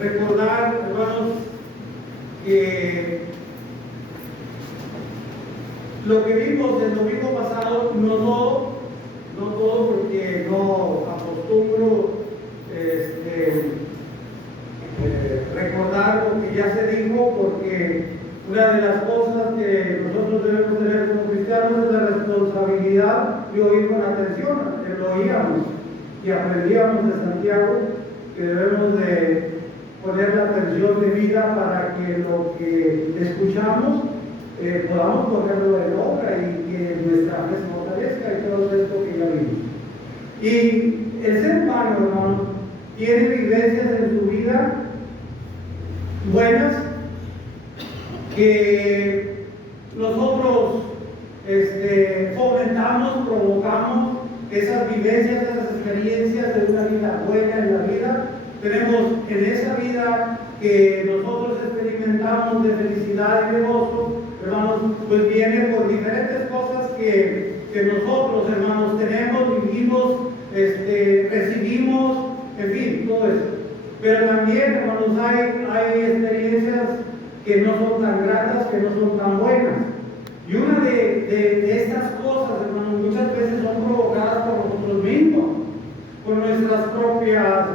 recordar, hermanos, que lo que vimos el domingo pasado, no todo, porque no acostumbro recordar lo que ya se dijo, porque una de las cosas que nosotros debemos tener como cristianos es la responsabilidad de oír con atención, que lo oíamos y aprendíamos de Santiago, que debemos de poner la atención debida para que lo que escuchamos podamos ponerlo en obra y que nuestra fe se fortalezca y todo esto que ya vimos. Y el ser humano, hermano, tiene vivencias en su vida buenas que nosotros fomentamos, provocamos esas vivencias, esas experiencias de una vida buena en la vida. Tenemos en esa vida que nosotros experimentamos de felicidad y de gozo, hermanos, pues viene por diferentes cosas que nosotros, hermanos, tenemos, vivimos, recibimos, en fin, todo eso. Pero también, hermanos, hay experiencias que no son tan gratas, que no son tan buenas. Y una de estas cosas, hermanos, muchas veces son provocadas por nosotros mismos, por nuestras propias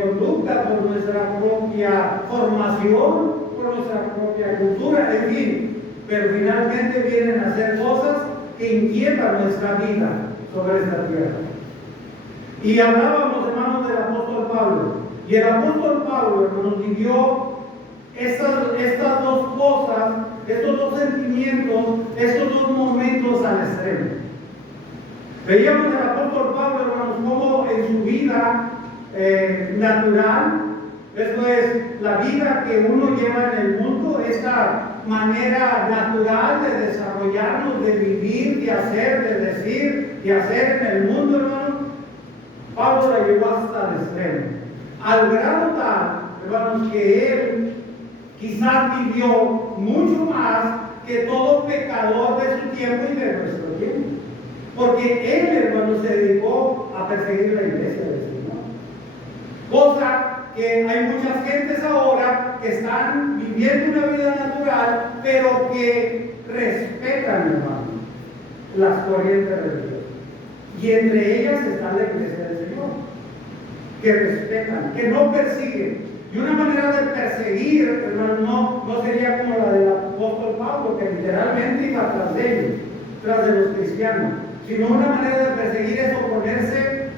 conductas, por nuestra propia formación, por nuestra propia cultura, en fin. Pero finalmente vienen a ser cosas que inquietan nuestra vida sobre esta tierra. Y hablábamos, hermanos, del apóstol Pablo. Y el apóstol Pablo, hermanos, vivió estas dos cosas, estos dos sentimientos, estos dos momentos al extremo. Veíamos al apóstol Pablo, hermanos, cómo en su vida natural, esto es, la vida que uno lleva en el mundo, esta manera natural de desarrollarnos, de vivir, de hacer, de decir, de hacer en el mundo, hermanos, Pablo la llevó hasta el extremo, al grado tal, hermanos, que él quizás vivió mucho más que todo pecador de su tiempo y de nuestro tiempo. Porque él, hermanos, se dedicó a perseguir la iglesia del Señor. Cosa que hay muchas gentes ahora que están viviendo una vida natural, pero que respetan, hermanos, las corrientes religiosas. Y entre ellas está la iglesia del Señor, que respetan, que no persiguen. Y una manera de perseguir, hermano, no sería como la del apóstol Pablo, que literalmente iba tras de ellos, tras de los cristianos, sino una manera de perseguir es oponerse,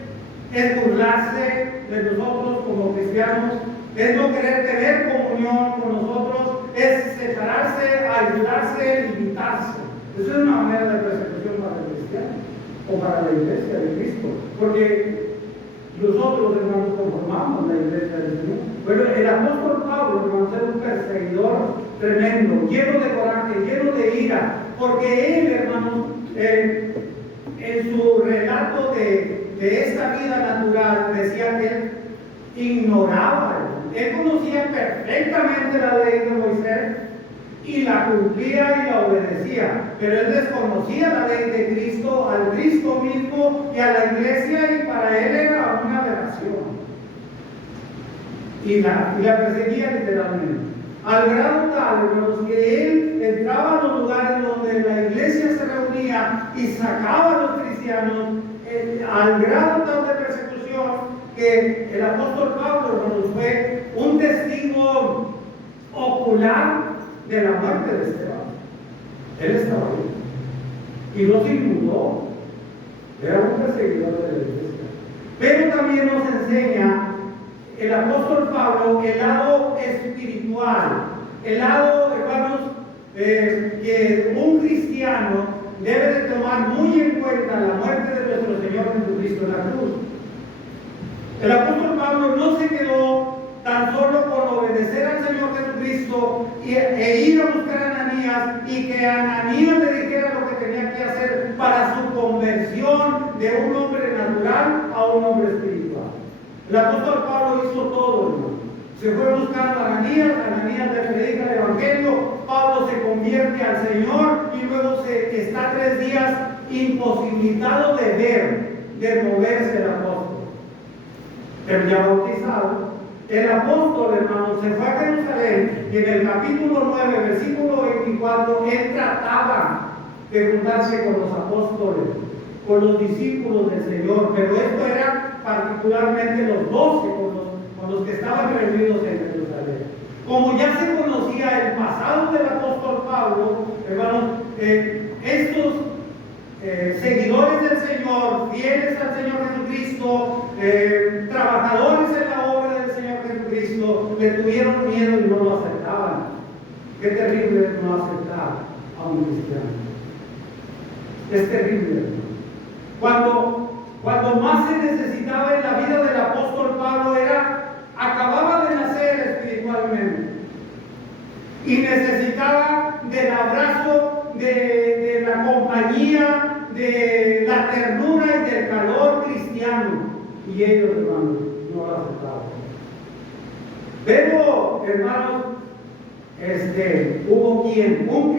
es burlarse de nosotros como cristianos, es no querer tener comunión con nosotros, es separarse, aislarse, limitarse. Eso es una manera de persecución para el cristiano o para la iglesia de Cristo, porque nosotros, hermanos, conformamos la iglesia del Señor. Bueno, el apóstol Pablo, hermanos, era un perseguidor tremendo, lleno de coraje, lleno de ira, porque él, hermanos, en su relato de esta vida natural, decía que él ignoraba, él conocía perfectamente la ley de Moisés y la cumplía y la obedecía, pero él desconocía la ley de Cristo, al Cristo mismo y a la iglesia, y para él era una aberración. Y la perseguía literalmente, al grado tal, hermanos, que él entraba a los lugares donde la iglesia se reunía y sacaba a los cristianos, al grado tal de persecución que el apóstol Pablo, hermanos, fue un testigo ocular de la muerte de Esteban. Él estaba ahí y no se inmutó, era un perseguidor de la iglesia. Pero también nos enseña el apóstol Pablo el lado espiritual, el lado, hermanos, que un cristiano debe de tomar muy en cuenta la muerte de nuestro Señor Jesucristo en la cruz. El apóstol Pablo no se quedó tan solo con obedecer al Señor Jesucristo e ir a buscar a Ananías, y que Ananías le dijera lo que tenía que hacer para su conversión de un hombre natural a un hombre espiritual. El apóstol Pablo hizo todo, hermano. Se fue buscando a Ananías le predica el Evangelio, Pablo se convierte al Señor y luego está 3 días imposibilitado de ver, de moverse el apóstol. Pero ya bautizado, el apóstol, hermanos, se fue a Jerusalén y en el capítulo 9, versículo 24, él trataba de juntarse con los apóstoles, con los discípulos del Señor, pero esto era particularmente los 12 con los que estaban reunidos en Jerusalén. Como ya se conocía el pasado del apóstol Pablo, hermanos, estos seguidores del Señor, fieles al Señor Jesucristo, trabajadores en la obra del Señor Jesucristo, le tuvieron miedo y no lo aceptaban. Qué terrible es no aceptar a un cristiano. Es terrible. Cuando más se necesitaba en la vida del apóstol Pablo acababa de nacer espiritualmente y necesitaba del abrazo, de la compañía, de la ternura y del calor cristiano, y ellos, hermanos, no lo aceptaban. Pero, hermanos, hubo quien, un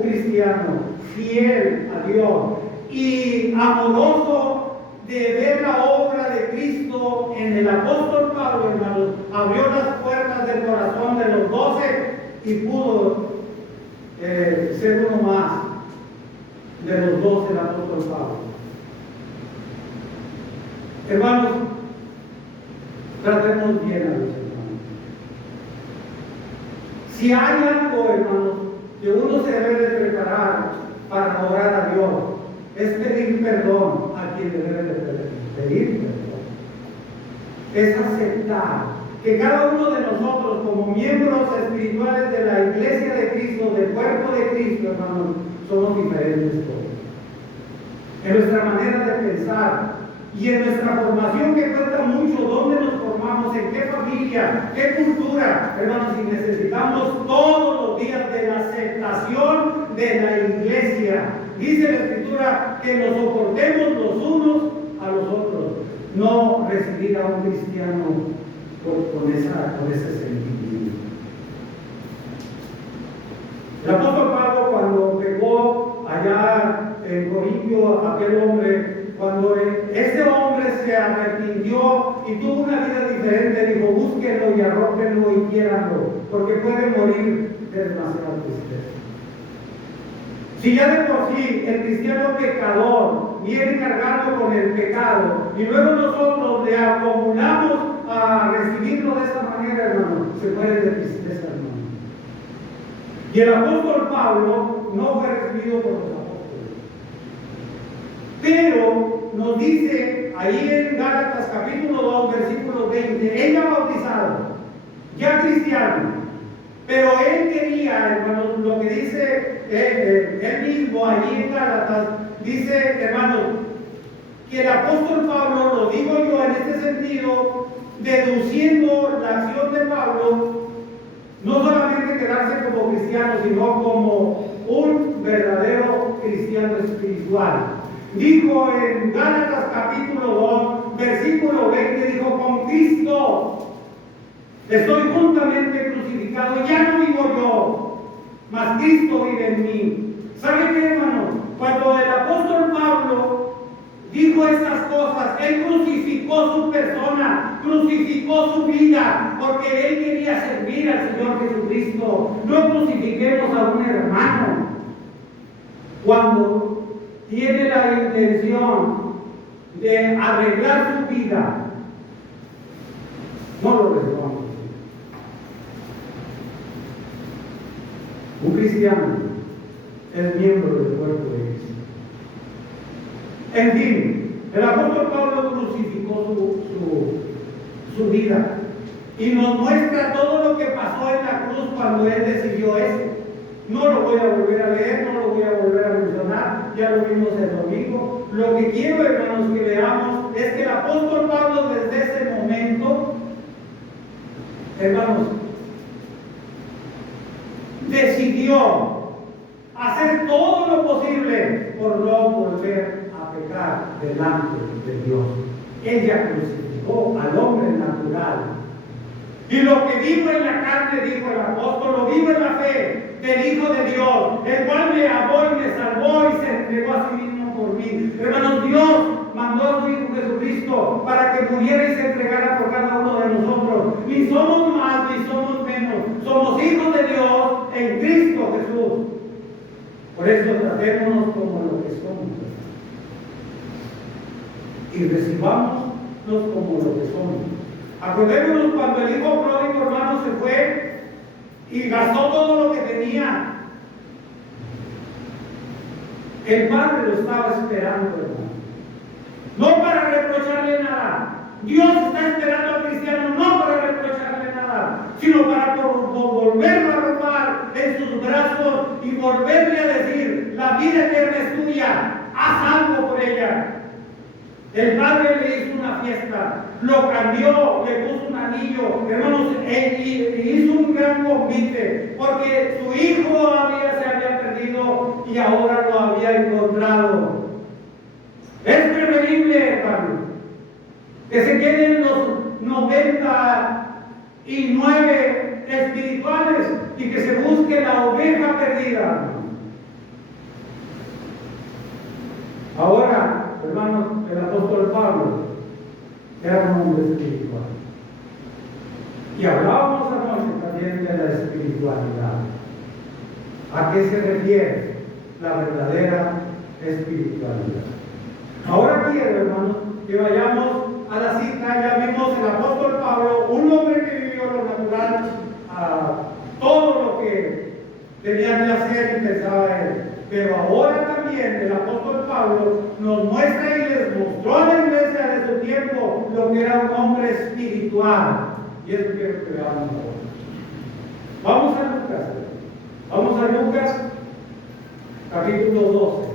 cristiano fiel a Dios y amoroso de ver la obra de Cristo en el apóstol Pablo, hermanos, abrió las puertas del corazón de los 12 y pudo ser uno más de los 12 el apóstol Pablo. Hermanos, tratemos bien a los hermanos. Si hay algo, hermanos, que uno se debe de preparar para adorar a Dios, es pedir perdón a quien le debe de pedir perdón. Es aceptar que cada uno de nosotros, como miembros espirituales de la iglesia de Cristo, del cuerpo de Cristo, hermanos, somos diferentes todos. En nuestra manera de pensar y en nuestra formación, que cuenta mucho, dónde nos formamos, en qué familia, qué cultura, hermanos, y necesitamos todos los días de la aceptación de la iglesia. Dice la Escritura que nos soportemos los unos a los otros, no recibir a un cristiano con ese sentimiento. El apóstol Pablo, cuando pegó allá en Corintio a aquel hombre, cuando este hombre se arrepintió y tuvo una vida diferente, dijo: búsquenlo y arrójenlo y quiéranlo, porque puede morir de demasiada tristeza. Si ya de por sí el cristiano pecador viene cargando con el pecado y luego nosotros le acumulamos a recibirlo de esa manera, hermano, se muere de tristeza, hermano. Y el apóstol Pablo no fue recibido por los apóstoles, pero nos dice ahí en Gálatas capítulo 2 versículo 20, ella bautizado, ya cristiano, pero él quería, hermanos, lo que dice él mismo allí en Gálatas, dice, hermanos, que el apóstol Pablo, lo digo yo en este sentido, deduciendo la acción de Pablo, no solamente quedarse como cristiano, sino como un verdadero cristiano espiritual. Dijo en Gálatas capítulo 2, versículo 20, dijo: con Cristo estoy juntamente crucificado, ya no vivo yo, mas Cristo vive en mí. ¿Sabe qué, hermano? Cuando el apóstol Pablo dijo estas cosas, él crucificó su persona, crucificó su vida, porque él quería servir al Señor Jesucristo. No crucifiquemos a un hermano cuando tiene la intención de arreglar su vida. No lo recibamos. Un cristiano es miembro del cuerpo de Cristo. En fin, el apóstol Pablo crucificó su vida y nos muestra todo lo que pasó en la cruz cuando él decidió eso. No lo voy a volver a leer, no lo voy a volver a mencionar, ya lo vimos el domingo. Lo que quiero, hermanos, que veamos es que el apóstol Pablo desde ese momento, hermanos, decidió hacer todo lo posible por no volver a pecar delante de Dios. Ella crucificó al hombre natural. Y lo que vivo en la carne, dijo el apóstol, lo vivo en la fe del Hijo de Dios, el cual me amó y me salvó y se entregó a sí mismo por mí. Hermanos, Dios mandó a su Hijo Jesucristo para que muriera y se entregara por cada uno de Por eso tratémonos como lo que somos. Y recibámonos como lo que somos. Acordémonos cuando el hijo pródigo, hermano, se fue y gastó todo lo que tenía. El padre lo estaba esperando, hermano. No para reprocharle nada. Dios está esperando al cristiano no para reprocharle nada, sino para volverlo a arropar en sus brazos y volverle a decir: la vida eterna es tuya, haz algo por ella. El padre le hizo una fiesta, lo cambió, le puso un anillo, hermanos, y hizo un gran convite, porque su hijo se había perdido y ahora lo había encontrado. Es preferible, hermano, que se queden los 99 espirituales y que se busque la oveja perdida. Ahora, hermanos, el apóstol Pablo era un hombre espiritual. Y hablábamos anoche también de la espiritualidad. ¿A qué se refiere la verdadera espiritualidad? Ahora quiero, hermanos, que vayamos a la cita. Ya vimos el apóstol Pablo, un hombre que vivió lo natural, todo lo que tenía que hacer y pensaba él. Pero ahora también el apóstol Pablo nos muestra y les mostró a la iglesia de su tiempo lo que era un hombre espiritual. Y eso quiero que veamos ahora. Vamos a Lucas. Vamos a Lucas, capítulo 12.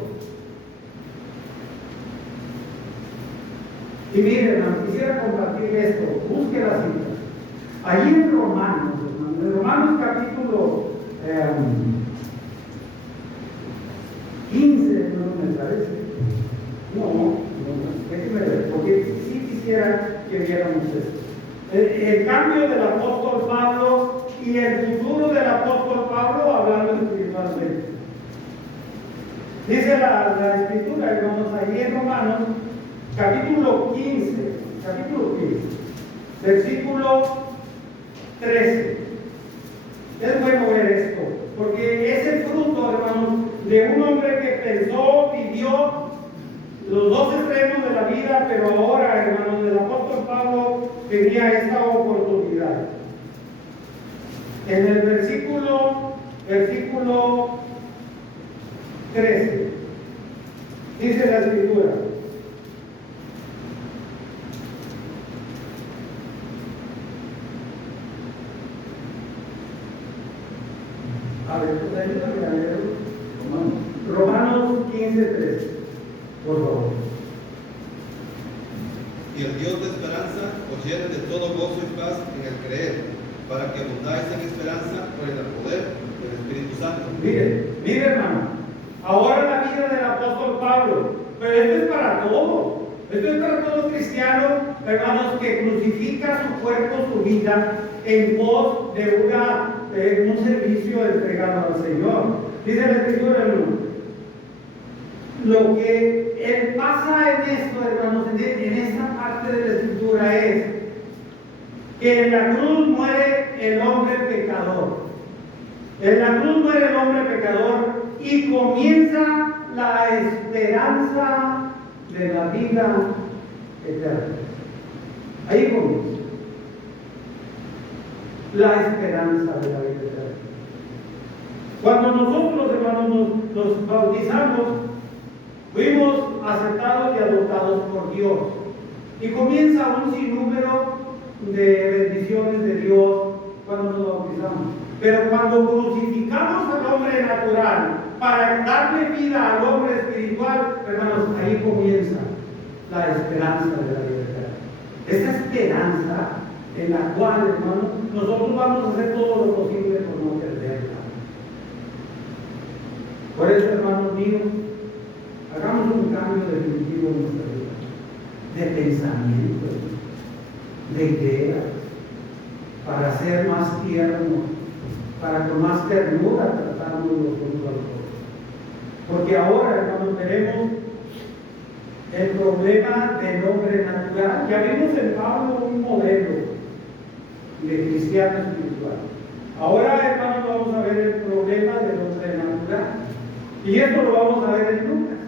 Y miren, hermano, quisiera compartir esto. Busque la cita. Allí en Romanos, hermano, en Romanos capítulo 15, no me parece. No, déjenme ver, porque sí quisiera que viéramos esto. El cambio del apóstol Pablo y el futuro del apóstol Pablo hablando espiritualmente. Dice la escritura, hermanos, allí en Romanos, capítulo 15, versículo 13. Es bueno ver esto, porque es el fruto, hermanos, de un hombre que pensó, vivió los dos extremos de la vida, pero ahora, hermanos, el apóstol Pablo tenía esta oportunidad. En el versículo 13, dice la escritura: a ver, pues ayúdame a leer Romanos 15:3, por favor. Y el Dios de esperanza os llene de todo gozo y paz en el creer, para que abundáis en esperanza por el poder del Espíritu Santo. Mire, hermano, ahora la vida del apóstol Pablo, pero esto es para todos. Esto es para todos los cristianos, hermanos, que crucifica su cuerpo, su vida, en pos de un servicio entregado al Señor. Dice la escritura, hermano, lo que él pasa en esto, hermanos, en esta parte de la escritura es que en la cruz muere el hombre pecador. En la cruz muere el hombre pecador y comienza la esperanza de la vida eterna. Ahí comienza la esperanza de la vida eterna. Cuando nosotros, hermanos, nos bautizamos, fuimos aceptados y adoptados por Dios. Y comienza un sinnúmero de bendiciones de Dios cuando nos bautizamos. Pero cuando crucificamos al hombre natural para darle vida al hombre espiritual, hermanos, ahí comienza la esperanza de la vida eterna. Esa esperanza en la cual, hermanos, nosotros vamos a hacer todo lo posible por no perderla. Por eso, hermanos míos, hagamos un cambio definitivo en nuestra vida, de pensamiento, de ideas, para ser más tiernos, para con más ternura tratarnos los unos a los otros. Porque ahora, hermanos, veremos el problema del hombre natural. Ya vimos en Pablo un modelo de cristiano espiritual. Ahora, hermanos, vamos a ver el problema del hombre natural. Y esto lo vamos a ver en Lucas.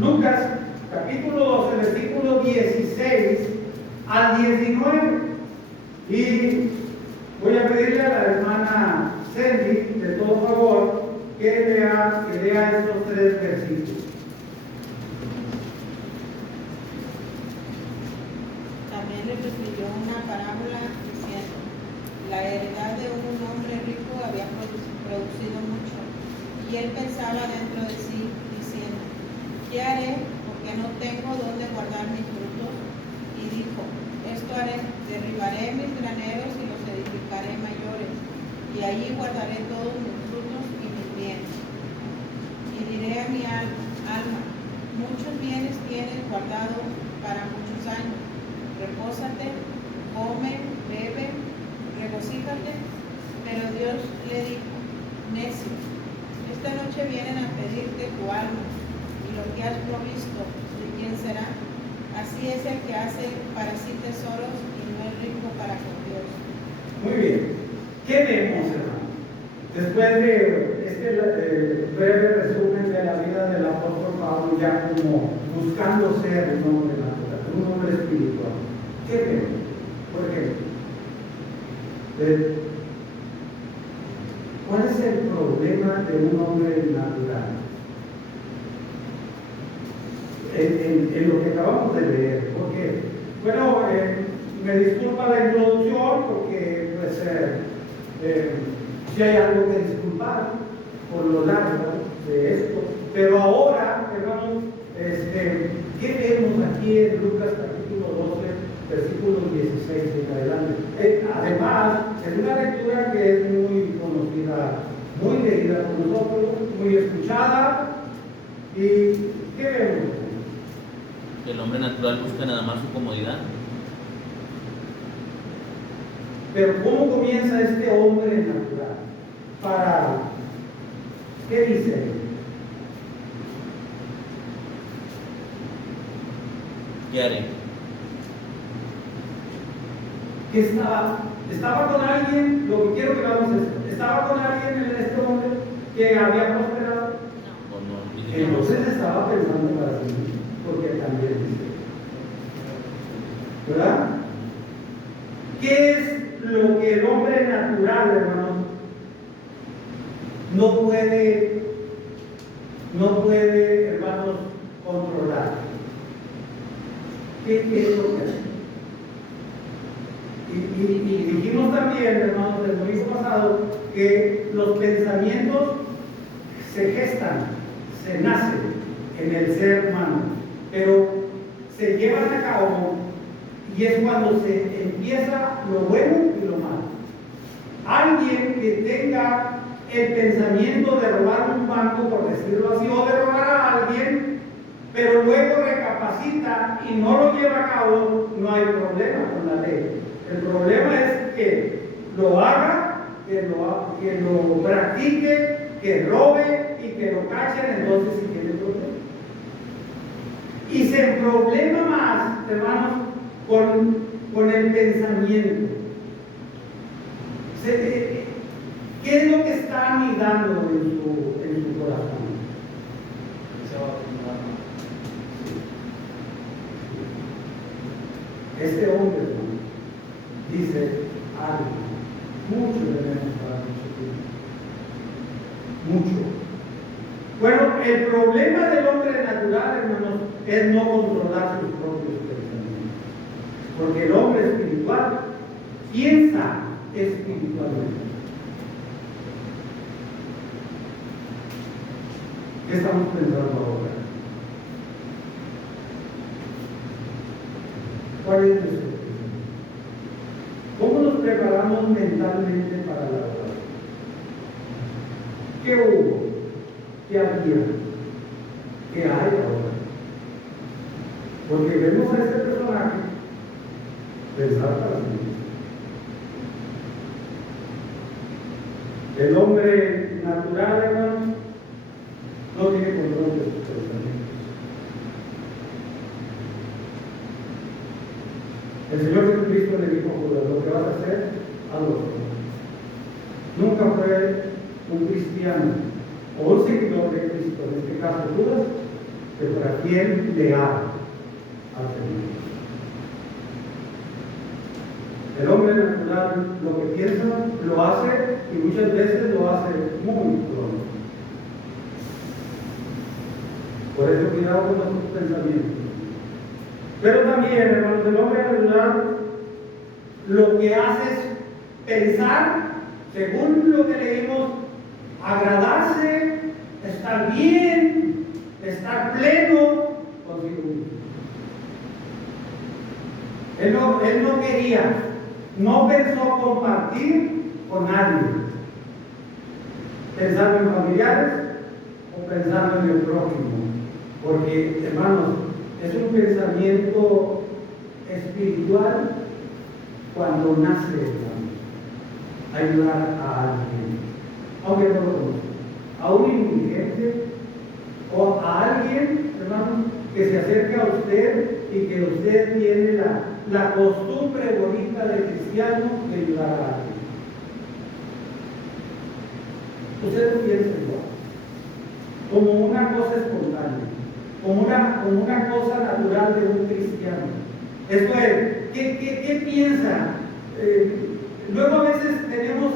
Lucas, capítulo 12, versículo 16 al 19. Y voy a pedirle a la hermana Cindy, de todo favor, que lea estos 3 versículos. También le refirió una parábola diciendo: la heredad de un hombre rico había producido mucho, y él pensaba dentro de sí, diciendo: ¿qué haré? Porque no tengo dónde guardar mis frutos. Y dijo: esto haré, derribaré mis graneros y los edificaré mayores, y allí guardaré todos mis frutos y mis bienes. Y diré a mi alma: muchos bienes tienes guardados para muchos años. Repósate, come, bebe, regocíjate. Pero Dios le dijo: necio, esta noche vienen a pedirte tu alma, y lo que has provisto, ¿de quién será? Así es el que hace para sí tesoros y no es rico para con Dios. Muy bien. ¿Qué vemos, hermano? Después de este breve resumen de la vida del apóstol Pablo, ya como buscando ser un hombre natural, un hombre espiritual. ¿Qué vemos? Por ejemplo, ¿cuál es el problema de un hombre natural? En lo que acabamos de leer. Porque, bueno, me disculpa la introducción porque, pues, si hay algo que disculpar por lo largo de esto. Pero ahora, hermanos, ¿qué vemos aquí en Lucas capítulo 12, versículos 16 en adelante? Además, es una lectura que es muy conocida, muy leída por nosotros, muy escuchada. ¿Y qué vemos? El hombre natural busca nada más su comodidad. Pero ¿cómo comienza este hombre natural? ¿Qué dice? ¿Qué haré? Que estaba con alguien, lo que quiero que veamos es, estaba con alguien en este hombre que había prosperado. ¿O no? Dice que no. Entonces estaba pensando para sí mismo, porque también dice, ¿verdad? ¿Qué es lo que el hombre natural, hermanos, no puede, hermanos, controlar? ¿Qué es lo que hace? Y dijimos también, hermanos, el domingo pasado, que los pensamientos se gestan, se nacen en el ser humano, pero se llevan a cabo y es cuando se empieza lo bueno y lo malo. Alguien que tenga el pensamiento de robar un banco, por decirlo así, o de robar a alguien, pero luego recapacita y no lo lleva a cabo, no hay problema con la ley. El problema es que lo haga, que lo practique, que robe y que lo cachen, entonces sí tiene problema. Y se problema más, hermanos, con el pensamiento. ¿Qué es lo que está anidando en su corazón? Este hombre, hermano, dice algo, mucho debemos para mucho tiempo. Mucho. Bueno, el problema del hombre natural, hermanos, es no controlar sus propios pensamientos. Porque el hombre espiritual piensa espiritualmente. ¿Qué estamos pensando ahora? ¿Cuál es nuestro pensamiento? ¿Cómo nos preparamos mentalmente para la oración? ¿Qué hubo? ¿Qué había? ¿Qué hay ahora? Porque vemos a este personaje pensar para sí mismo. El hombre natural, hermanos, no tiene control de sus pensamientos. El Señor Jesucristo le dijo a Judas: lo que vas a hacer, hazlo. Nunca fue un cristiano o un seguidor de en este caso Judas, que para quien le ama al Señor. El hombre natural lo que piensa lo hace y muchas veces lo hace muy pronto. Por eso cuidado con nuestros pensamientos. Pero también, hermanos, el hombre natural lo que hace es pensar, según lo que leímos, agradarse, estar bien, estar pleno consigo mismo. Él no quería, no pensó compartir con nadie, pensando en familiares o pensando en el prójimo, porque, hermanos, es un pensamiento espiritual cuando nace el hombre, ayudar a alguien, aunque no lo conozca, a un indigente o a alguien, hermano, que se acerque a usted y que usted tiene la costumbre bonita del cristiano de ayudar a alguien. Usted lo piensa igual, como una cosa espontánea, como una cosa natural de un cristiano. Esto es, ¿qué piensa? Luego a veces tenemos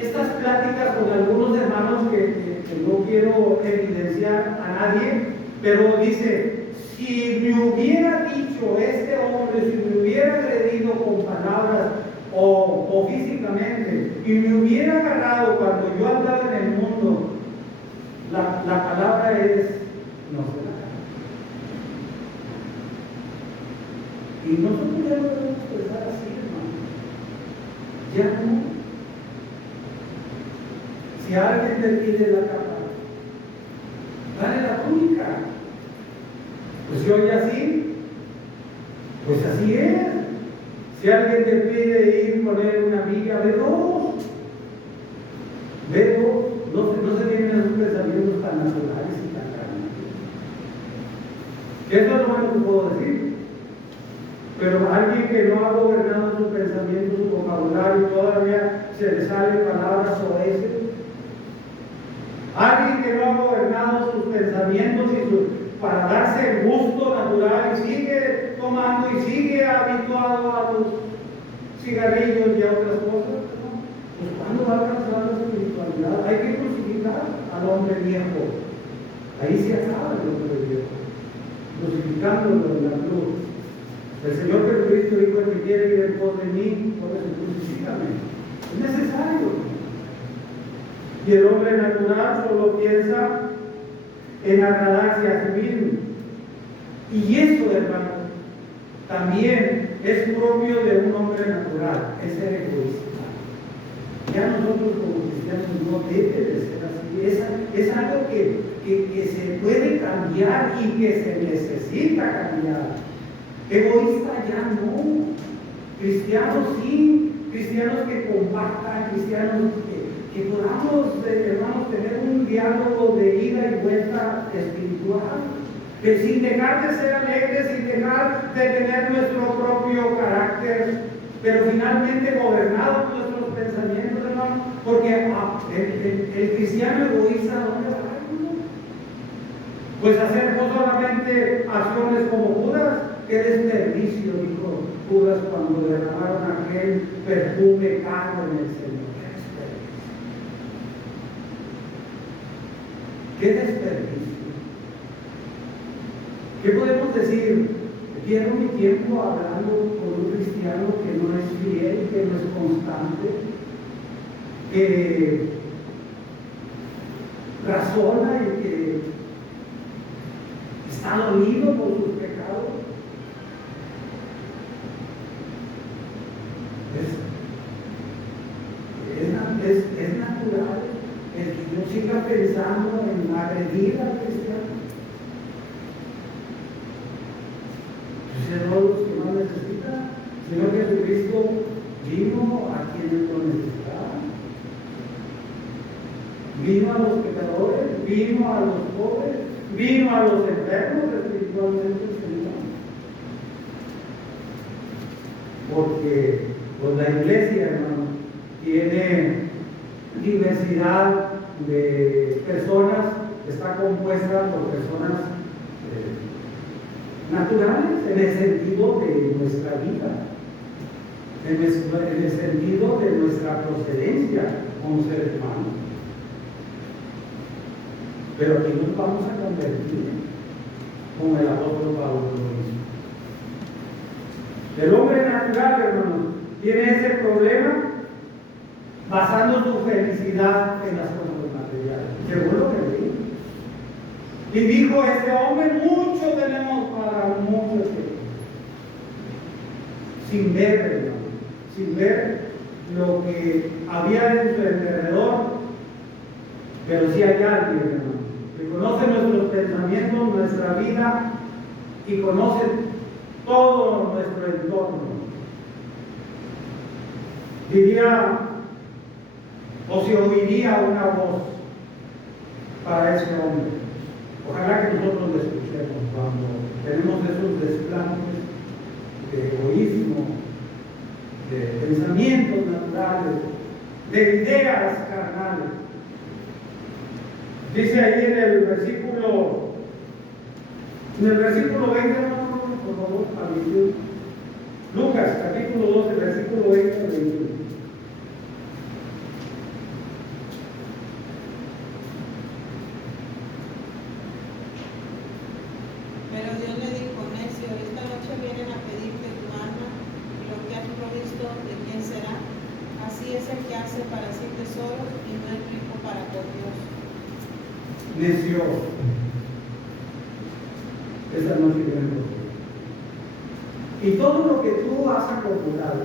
estas pláticas con algunos hermanos que no quiero evidenciar a nadie, pero dice, si me hubiera dicho este hombre, si me hubiera agredido con palabras o físicamente, y me hubiera agarrado cuando yo andaba en el mundo, la palabra es, no se la haga. Y nosotros ya no debemos pensar así, hermano. Ya no. Si alguien te pide la capa, dale la túnica. Pues yo ya así, pues así es. Si alguien te pide ir con él una amiga, ve dos. No se tienen esos pensamientos tan naturales y tan carnales. Eso es lo más que puedo decir. Pero alguien que no ha gobernado su pensamiento, su vocabulario, todavía se le salen palabras soeces. Alguien que no ha gobernado sus pensamientos para darse el gusto natural y sigue tomando y sigue habituado a los cigarrillos y a otras cosas, ¿no? Pues ¿cuándo va a alcanzar la espiritualidad? Hay que crucificar al hombre viejo. Ahí se acaba el hombre viejo, crucificándolo en la cruz. El Señor Jesucristo dijo: el que quiere ir en pos de mí, por eso crucifícame. Es necesario. Y el hombre natural solo piensa en agradarse a sí mismo. Y eso, hermano, también es propio de un hombre natural, es ser egoísta. Ya nosotros como cristianos no debe de ser así. Es algo que se puede cambiar y que se necesita cambiar. Egoísta ya no. Cristianos sí, cristianos que compartan, cristianos que podamos, hermanos, tener un diálogo de ida y vuelta espiritual, que sin dejar de ser alegres, sin dejar de tener nuestro propio carácter, pero finalmente gobernado por nuestros pensamientos, hermano, porque el cristiano egoísta, ¿dónde va? Pues hacer no solamente acciones como Judas. Qué desperdicio, dijo Judas cuando derramaron aquel perfume caro en el Señor. Qué desperdicio. ¿Qué podemos decir? Pierdo mi tiempo hablando con un cristiano que no es fiel, que no es constante, que razona y que está dolido por sus pecados. Es natural el que yo siga pensando en agredir al cristiano. Pues son los que más necesitan. El Señor Jesucristo vino a quienes lo necesitaban. Vino a los pecadores, vino a los pobres, vino a los enfermos espiritualmente, Señor. Porque pues, la iglesia, hermano, tiene diversidad de personas está compuesta por personas naturales en el sentido de nuestra vida, en el sentido de nuestra procedencia como seres humanos. Pero aquí nos vamos a convertir como el apóstol Pablo lo hizo. El hombre natural, hermanos, tiene ese problema basando su felicidad en las cosas materiales. Según lo que leí. Y dijo ese hombre, mucho tenemos para mucho tiempo. Sin ver, hermano, sin ver lo que había en su alrededor, pero sí hay alguien, hermano, que conoce nuestros pensamientos, nuestra vida y conoce todo nuestro entorno. Diría o se oiría una voz para ese hombre. Ojalá que nosotros lo escuchemos cuando tenemos esos desplantes de egoísmo, de pensamientos naturales, de ideas carnales. Dice ahí en el versículo 20, por favor, a 21. Lucas, capítulo 12, versículo 20 al 21. Pero Dios le dijo, necio, esta noche vienen a pedirte tu alma, y lo que has provisto, ¿de quién será? Así es el que hace para sí tesoros y no es rico para con Dios. Necio, esta noche viene por ti. Y todo lo que tú has acumulado,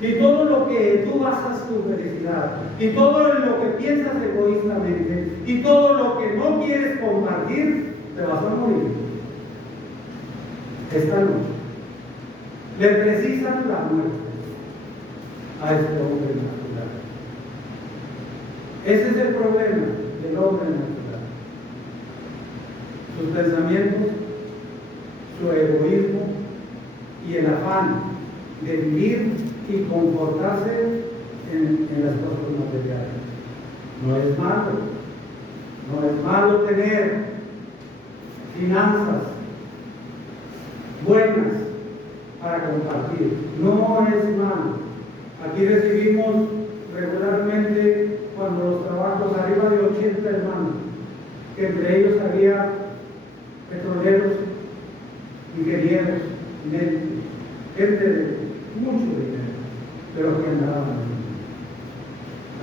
y todo lo que tú basas tu felicidad, y todo lo que piensas egoístamente, y todo lo que no quieres compartir, te vas a morir. Esta noche le precisan la muerte a este hombre natural. Ese es el problema del hombre natural. Sus pensamientos, su egoísmo y el afán de vivir y comportarse en las cosas materiales. No es malo tener finanzas buenas para compartir, no es malo. Aquí recibimos regularmente, cuando los trabajos, arriba de 80 hermanos, que entre ellos había petroleros, ingenieros, médicos, gente de mucho dinero, pero que andaban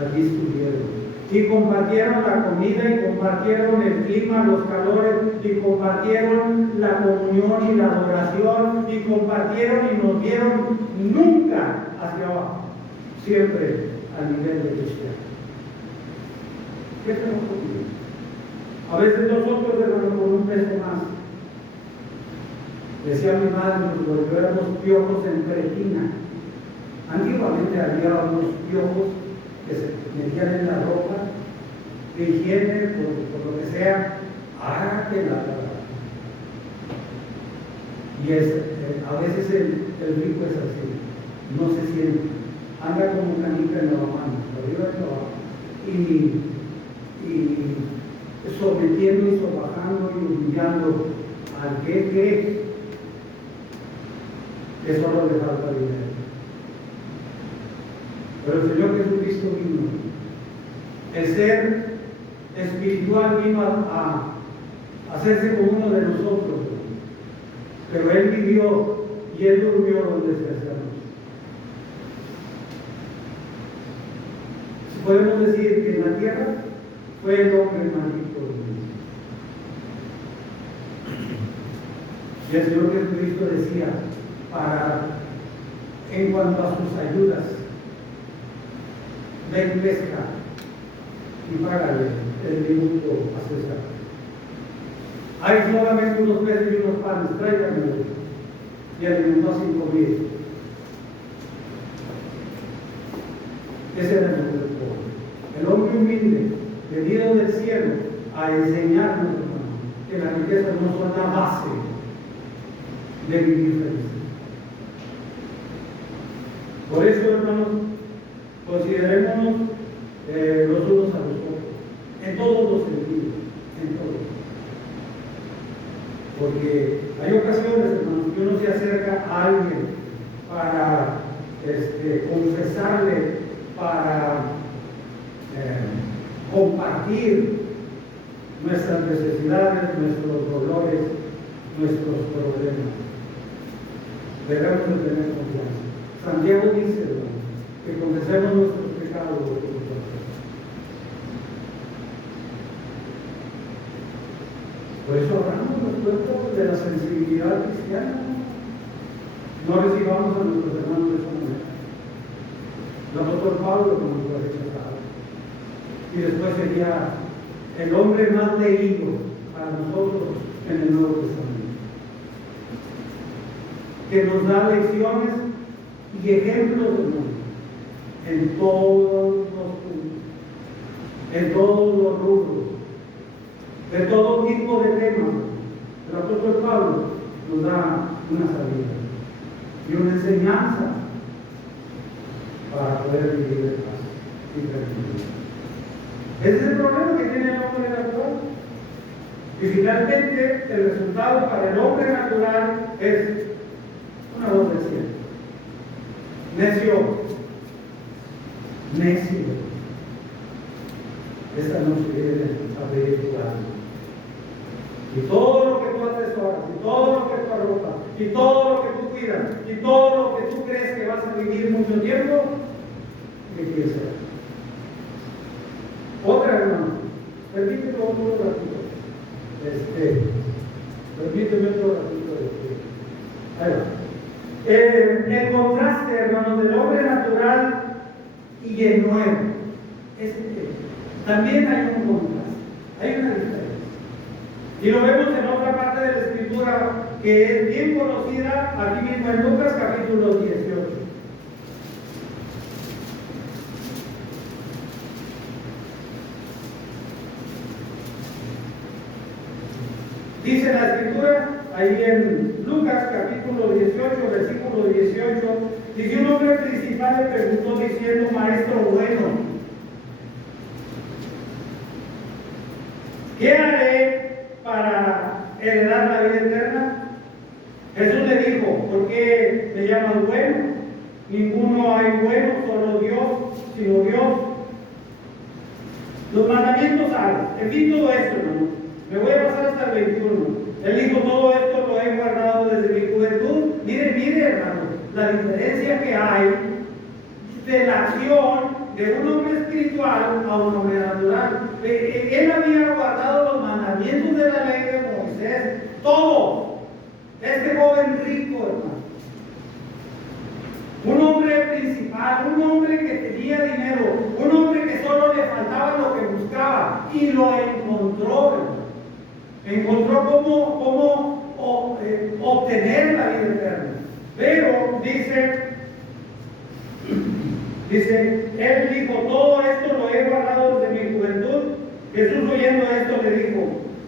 aquí estuvieron. Y compartieron la comida, y compartieron el clima, los calores, y compartieron la comunión y la adoración, y compartieron y nos dieron nunca hacia abajo, siempre al nivel de cristiano. ¿Qué tenemos conmigo? A veces nosotros, hermanos, con un peso más. Decía mi madre, cuando éramos piojos en pretina. Antiguamente había unos piojos que se metían en la ropa, de higiene, por lo que sea, hágate la verdad. Y a veces el rico es así, no se siente, anda como canica en la mano, arriba y abajo, y sometiendo y sobajando y humillando al que cree que solo le falta dinero. Pero el Señor Jesucristo vino. El ser espiritual vino a hacerse como uno de nosotros. Pero Él vivió y Él durmió donde se hacemos. Podemos decir que en la tierra fue el hombre maldito de Dios. Y el Señor Jesucristo decía, en cuanto a sus ayudas, ven, pesca y págale el tributo a César. Hay solamente unos peces y unos panes, tráiganmelo. Y alimentó a 5,000. Ese era el hombre pobre. El hombre humilde, venido del cielo a enseñarnos, hermano, que las riquezas no son la base de vivir feliz. Por eso, hermanos, considerémonos los unos a los otros, en todos los sentidos, en todos. Porque hay ocasiones, hermanos, que uno se acerca a alguien para confesarle, para compartir nuestras necesidades, nuestros dolores, nuestros problemas. Debemos de tener confianza. Santiago dice, hermano, que confesemos nuestros pecados. Por eso hablamos nosotros de la sensibilidad cristiana. No recibamos a nuestros hermanos de esa manera. El apóstol Pablo como lo ha rechazado. Y después sería el hombre más leído para nosotros en el Nuevo Testamento, que nos da lecciones y ejemplos del mundo en todos los puntos, en todos los rubros, de todo tipo de temas. El apóstol Pablo nos da una salida y una enseñanza para poder vivir de paz y tranquilidad. Ese es el problema que tiene el hombre natural. Y finalmente el resultado para el hombre natural es una voz del cielo: necio, necio. Esta noche viene a abrir tu alma. Y todo lo que tú atesoras, y todo lo que tú arropas, y todo lo que tú cuidas, y todo lo que tú crees que vas a vivir mucho tiempo, ¿qué quieres ser? Otra, hermano, permíteme otro ratito. Permíteme otro ratito. Ahí va. El contraste, hermanos, del hombre natural y el nuevo. También hay un contraste, hay una diferencia. Y lo vemos en otra parte de la Escritura que es bien conocida, aquí mismo en Lucas capítulo 18. Dice la Escritura, ahí en Lucas capítulo 18, versículo 18, dice: un hombre principal le preguntó diciendo: maestro bueno, ¿qué haré para heredar la vida eterna? Jesús le dijo: ¿por qué me llamas bueno? Ninguno hay bueno, solo Dios, sino Dios. Los mandamientos hay. En fin, todo esto, hermano. Me voy a pasar hasta el 21. Él dijo: todo esto lo he guardado desde mi juventud. Mire, hermano, la diferencia que hay de la acción de un hombre espiritual a un hombre natural. Él había guardado los mandamientos de la ley de Moisés, todo. Este joven rico, hermano, un hombre principal, un hombre que tenía dinero, un hombre que solo le faltaba lo que buscaba, y lo encontró, hermano. Encontró cómo obtener la vida eterna. Pero dice, él dijo: todo esto lo he guardado desde mi juventud. Jesús, oyendo esto, le dijo: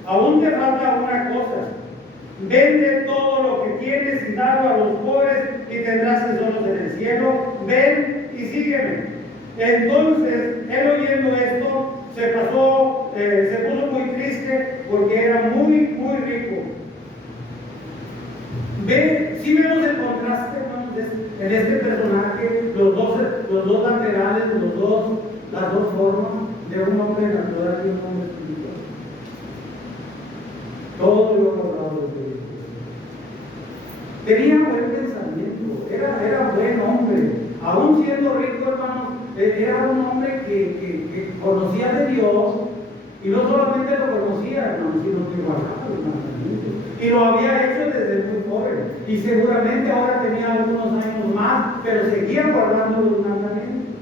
aún te falta una cosa. Vende todo lo que tienes y dalo a los pobres y tendrás tesoros en el cielo. Ven y sígueme. Entonces, él oyendo esto, se puso muy triste porque era muy, muy rico. Si vemos el contraste, hermanos, en este personaje, los dos laterales, las dos formas de un hombre natural y un hombre espiritual. Todo lo acordado de Dios. Tenía buen pensamiento, era buen hombre. Aún siendo rico, hermanos, era un hombre que conocía de Dios, y no solamente lo conocía, hermanos, sino que guardaba los mandamientos. Y lo había hecho desde muy joven. Y seguramente ahora tenía algunos años más, pero seguía guardando los mandamientos.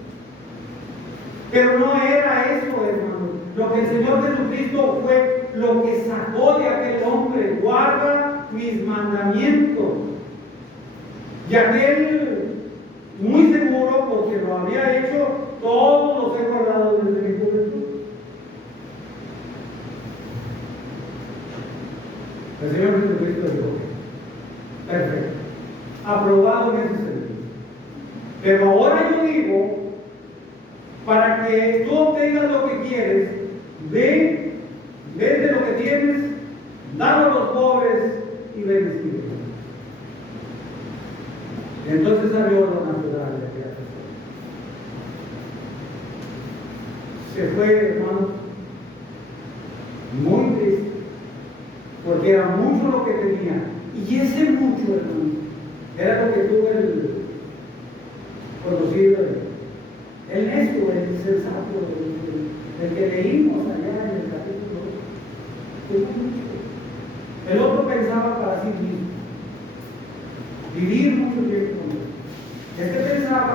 Pero no era eso, hermanos. Lo que el Señor Jesucristo fue lo que sacó de aquel hombre: guarda mis mandamientos. Y aquel, muy seguro, porque lo había hecho, todos los he guardado desde mi juventud. El Señor Jesucristo dijo: perfecto, aprobado en ese sentido. Pero ahora yo digo, para que tú obtengas lo que quieres, vende lo que tienes, dado a los pobres y bendecido. Entonces salió lo natural de aquella persona. Se fue, hermano, muy triste, porque era mucho lo que tenía. Y ese mucho, hermano, era lo que tuvo el conocido, el necio, el insensato, el que leímos allá en el capítulo 2. El otro pensaba para sí mismo, vivir mucho tiempo con Dios. Este pensaba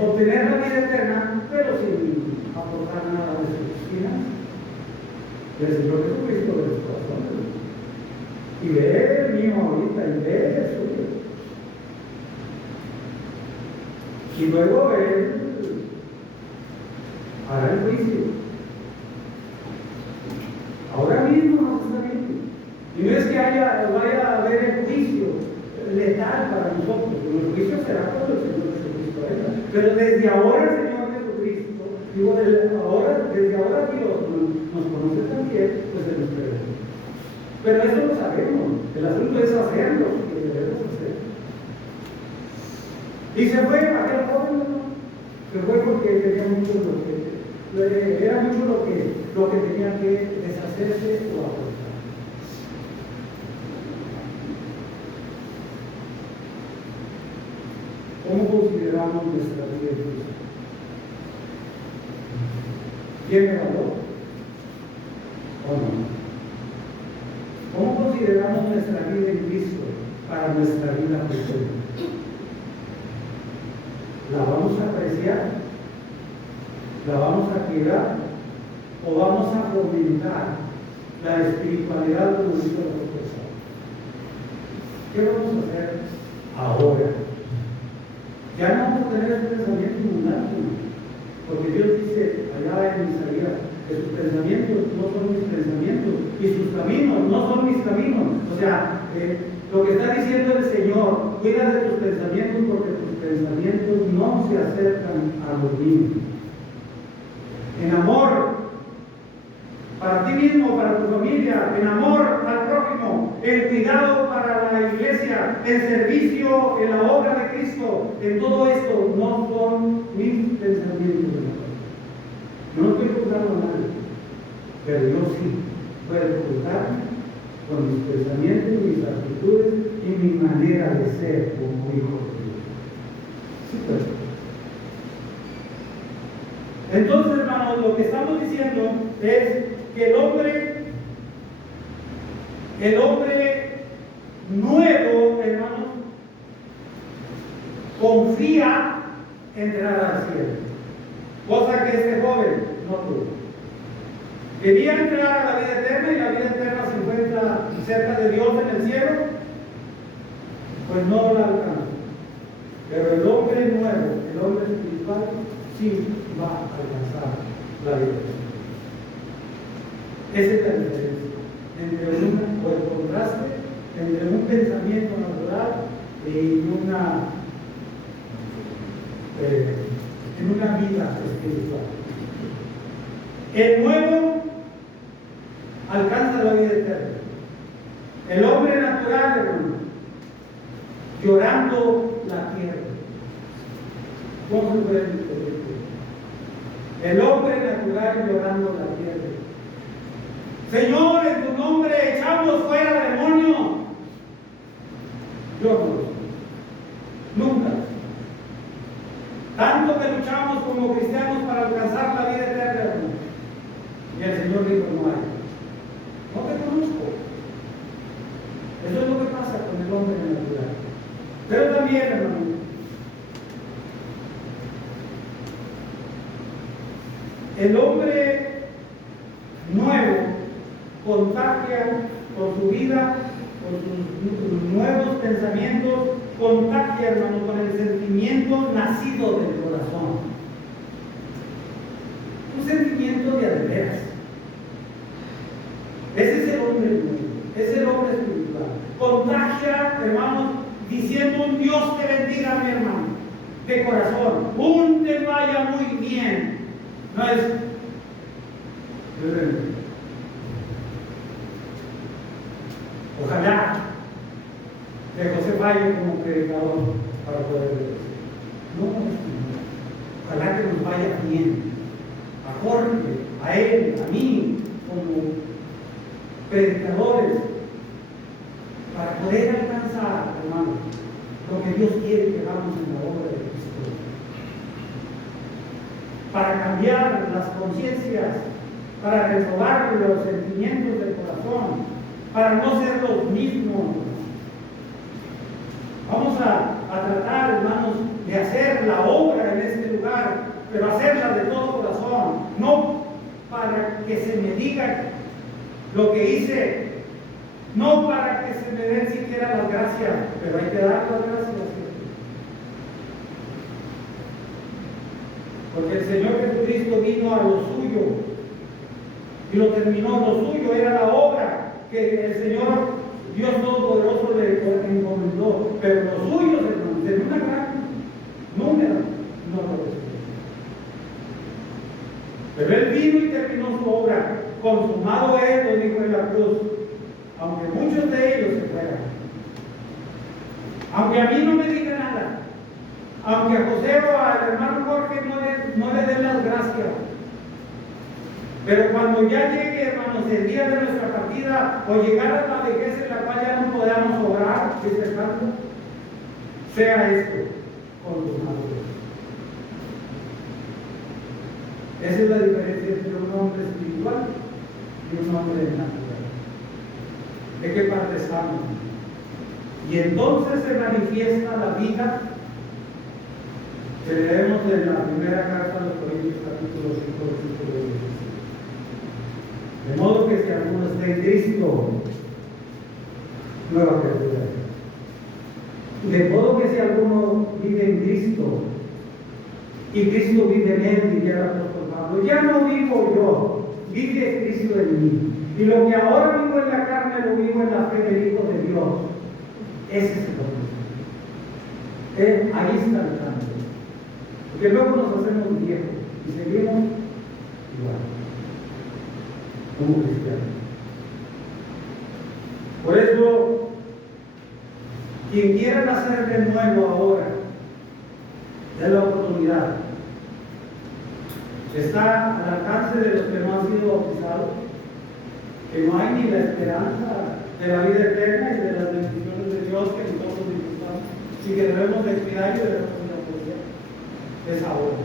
obtener la vida eterna, pero sin aportar nada de sus finanzas. El Señor Jesucristo de los corazones. Y ve el mío ahorita, y ve el suyo. Y luego él hará el juicio. Ahora mismo nos está viendo. Y no es que vaya a haber el juicio letal para nosotros. El juicio será cuando el Señor Jesucristo venga. Pero desde ahora el Señor Jesucristo, desde ahora Dios nos conoce también, pues se nos prevé. Pero eso lo sabemos. El asunto es hacerlo, que debemos hacer. Y se fue aquel joven, ¿no? Se fue porque tenía mucho era mucho lo que tenía que deshacerse o aportar. ¿Cómo consideramos nuestra vida en Cristo? ¿Tiene valor o no? ¿Cómo consideramos nuestra vida en Cristo para nuestra vida presente? ¿La vamos a apreciar? ¿La vamos a cuidar? ¿O vamos a fomentar la espiritualidad como dice la profesora? ¿Qué vamos a hacer ahora? Ya no vamos a tener ese pensamiento mundano, porque Dios dice allá en Isaías que sus pensamientos no son mis pensamientos y sus caminos no son mis caminos. O sea, lo que está diciendo el Señor, cuida de tus pensamientos porque tus pensamientos no se acercan a los míos. En amor para ti mismo, para tu familia, en amor al prójimo, en cuidado para la iglesia, en servicio en la obra de Cristo. En todo esto no son mis pensamientos. No estoy juzgando a nadie, pero yo sí puedo juzgarme con mis pensamientos, mis actitudes y mi manera de ser como hijo de Dios. Sí, pues. Entonces, hermanos, lo que estamos diciendo es que el hombre nuevo, hermanos, confía en entrar al cielo, cosa que este joven no tuvo. Quería entrar a la vida eterna y la vida eterna se encuentra cerca de Dios en el cielo, pues no la alcanza. Pero el hombre nuevo, el hombre espiritual, sí va a alcanzar la vida eterna. Esa es la diferencia entre el contraste entre un pensamiento natural y una vida espiritual. El nuevo alcanza la vida eterna. El hombre natural, hermano, llorando la tierra. ¿Cómo se puede entender? El hombre natural llorando la tierra. Señor, en tu nombre echamos fuera demonios. Yo no lo sé. Nunca. Tanto que luchamos como cristianos para alcanzar la vida eterna, hermano. Y el Señor dijo, no hay. No te conozco. Eso es lo que pasa con el hombre natural. Pero también, hermano, el hombre nuevo contagia con su vida, con sus nuevos pensamientos, contagia, hermano, con el sentimiento nacido del corazón. Un sentimiento de adeveras. Ese es el hombre nuevo, es el hombre espiritual. Contagia, hermanos, diciendo un Dios te bendiga, mi hermano, de corazón. Un te vaya muy bien. No es Ojalá que José falle como predicador para poder ver. No, ojalá que nos vaya bien a Jorge, a él, a mí, como predicadores, para poder alcanzar, hermano, lo que Dios quiere que hagamos en la obra de Cristo. Para cambiar las conciencias, para renovar los sentimientos del corazón, para no ser los mismos. Vamos a tratar, hermanos, de hacer la obra en este lugar, pero hacerla de todo corazón, no para que se me diga lo que hice, no para que se me den siquiera las gracias, pero hay que dar las gracias. Porque el Señor Jesucristo vino a lo suyo y lo terminó. Lo suyo era la obra que el Señor Dios Todopoderoso le encomendó, pero los suyos, hermanos, de una gran número, no lo recibió. Pero Él vino y terminó su obra. Consumado es, lo dijo en la cruz, aunque muchos de ellos se fueran. Aunque a mí no me diga nada, aunque a José o al hermano Jorge no le den las gracias. Pero cuando ya llegue, hermanos, el día de nuestra partida, o llegar a la vejez en la cual ya no podamos obrar, dice el canto, sea esto consumado. Esa es la diferencia entre un hombre espiritual y un hombre natural. ¿De qué parte estamos? Y entonces se manifiesta la vida que leemos en la primera carta a los Corintios, capítulo 5, versículo 16. De modo que si alguno está en Cristo, nueva criatura. De modo que si alguno vive en Cristo, y Cristo vive en él, diría el apóstol Pablo, ya no vivo yo, vive Cristo en mí. Y lo que ahora vivo en la carne, lo vivo en la fe del Hijo de Dios. Ese es el hombre. Ahí está el cambio. Porque luego nos hacemos viejos y seguimos igual, como cristianos. Por eso, quien quiera nacer de nuevo ahora, de la oportunidad, está al alcance de los que no han sido bautizados, que no hay ni la esperanza de la vida eterna y de las bendiciones de Dios que nosotros disfrutamos y que debemos de cuidar y debemos de apreciar. Es ahora,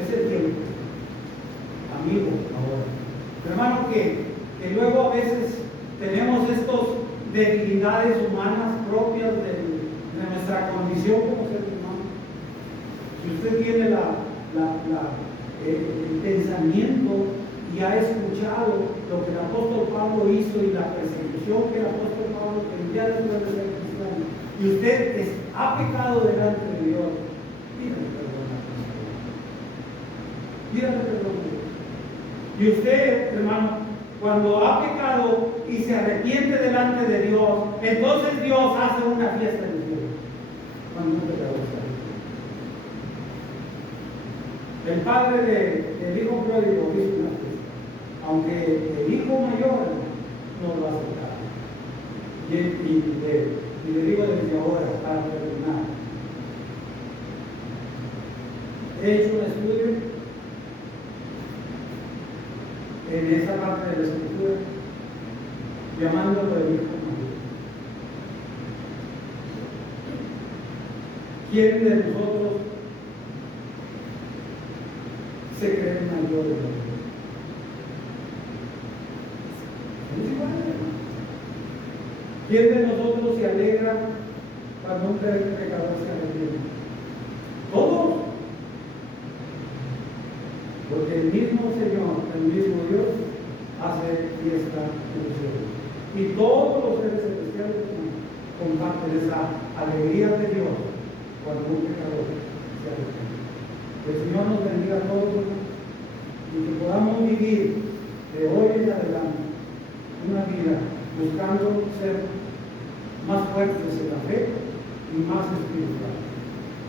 es el tiempo, amigo, ahora. Hermano, que luego a veces tenemos estas debilidades humanas propias de nuestra condición como seres humanos. Si usted tiene el pensamiento y ha escuchado lo que el apóstol Pablo hizo y la persecución que el apóstol Pablo tendría después de ser cristiano, y usted ha pecado delante de Dios, pídale perdón a Cristo. Pídale perdón a Dios. Y usted, hermano, cuando ha pecado y se arrepiente delante de Dios, entonces Dios hace una fiesta en el cielo. Cuando un pecador se arrepiente. El padre del hijo pródigo hizo una fiesta, aunque el hijo mayor no lo aceptaba. Y le digo desde ahora, para terminar, he hecho un estudio en esa parte de la escritura, llamándolo el hijo mayor. ¿Quién de nosotros se cree mayor de nosotros? ¿Quién de nosotros se alegra cuando un pecador se arrepiente? Todos. Porque el mismo Señor, el mismo Dios, hace fiesta en los cielos. Y todos los seres celestiales comparten esa alegría de Dios cuando un pecador se arrepiente. Que el Señor nos bendiga a todos y que podamos vivir de hoy en adelante una vida buscando ser más fuertes en la fe y más espiritual.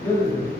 Dios les bendiga.